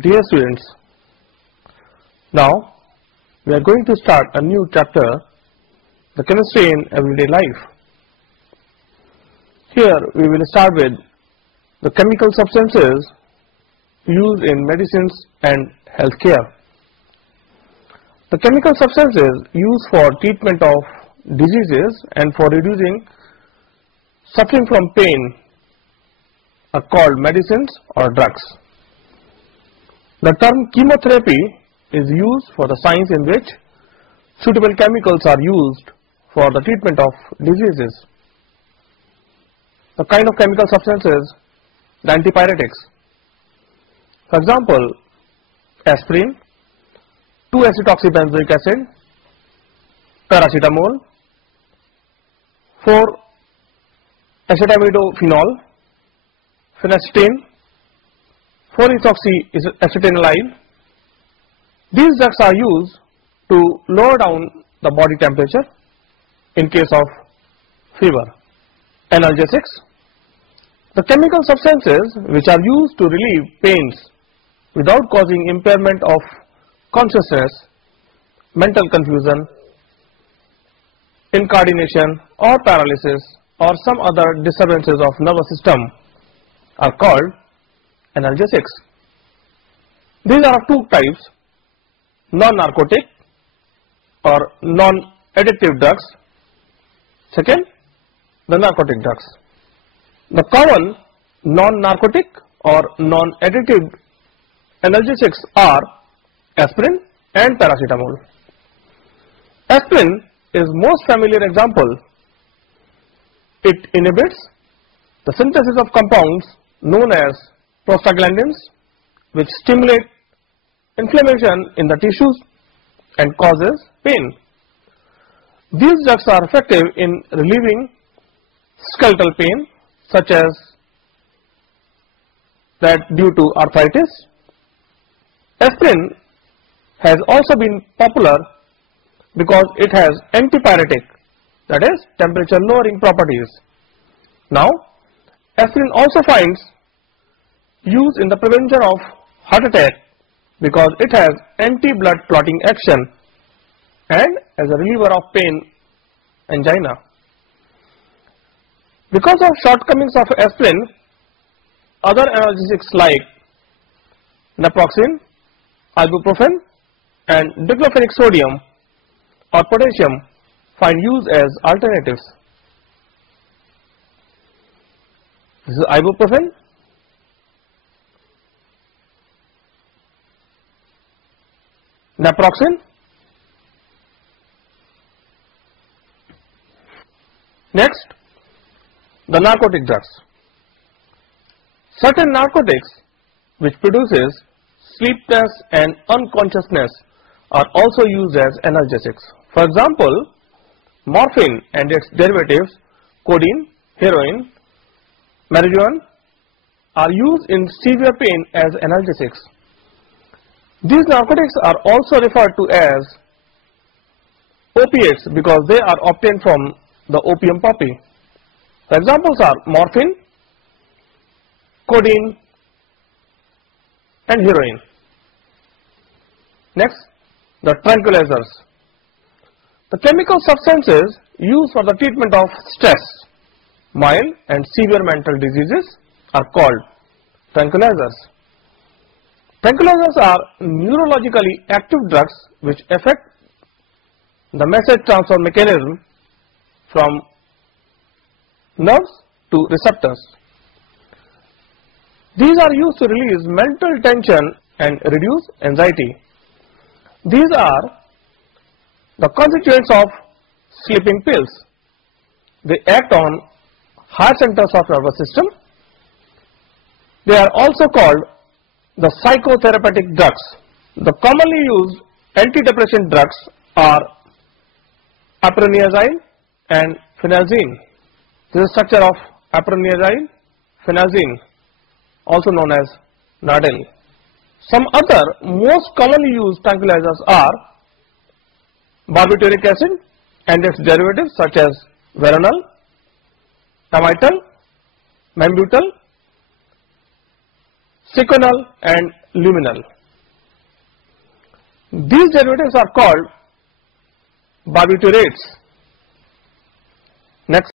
Dear students, now we are going to start a new chapter, the chemistry in everyday life. Here we will start with the chemical substances used in medicines and healthcare. The chemical substances used for treatment of diseases and for reducing suffering from pain are called medicines or drugs. The term chemotherapy is used for the science in which suitable chemicals are used for the treatment of diseases. The kind of chemical substances, the antipyretics. For example, aspirin, 2-acetoxybenzoic acid, paracetamol, 4-acetamidophenol, phenacetin, 4-ethoxyacetylenol. These drugs are used to lower down the body temperature in case of fever. Analgesics, the chemical substances which are used to relieve pains without causing impairment of consciousness, mental confusion, incoordination or paralysis or some other disturbances of nervous system are called analgesics. These are of two types: non-narcotic or non-addictive drugs. Second, the narcotic drugs. The common non-narcotic or non-addictive analgesics are aspirin and paracetamol. Aspirin is most familiar example. It inhibits the synthesis of compounds known as prostaglandins, which stimulate inflammation in the tissues and causes pain. These drugs are effective in relieving skeletal pain such as that due to arthritis. Aspirin has also been popular because it has antipyretic, that is temperature lowering properties. Now, aspirin also finds use in the prevention of heart attack because it has anti-blood clotting action and as a reliever of pain, angina. Because of shortcomings of aspirin, other analgesics like naproxen, ibuprofen and diclofenac sodium or potassium find use as alternatives. This is ibuprofen, naproxen, next the narcotic drugs. Certain narcotics which produces sleepiness and unconsciousness are also used as analgesics. For example, morphine and its derivatives codeine, heroin, marijuana are used in severe pain as analgesics. These narcotics are also referred to as opiates because they are obtained from the opium poppy. The examples are morphine, codeine and heroin. Next, the tranquilizers. The chemical substances used for the treatment of stress, mild and severe mental diseases are called tranquilizers. Tranquilizers are neurologically active drugs which affect the message transfer mechanism from nerves to receptors. These are used to release mental tension and reduce anxiety. These are the constituents of sleeping pills. They act on high centers of nervous system. They are also called the psychotherapeutic drugs. The commonly used antidepressant drugs are ipronazine and phenazine. This is the structure of ipronazine, phenazine, also known as Nardil. Some other most commonly used tranquilizers are barbituric acid and its derivatives such as veronal, amital, membutal, sequential and luminal. These derivatives are called barbiturates. Next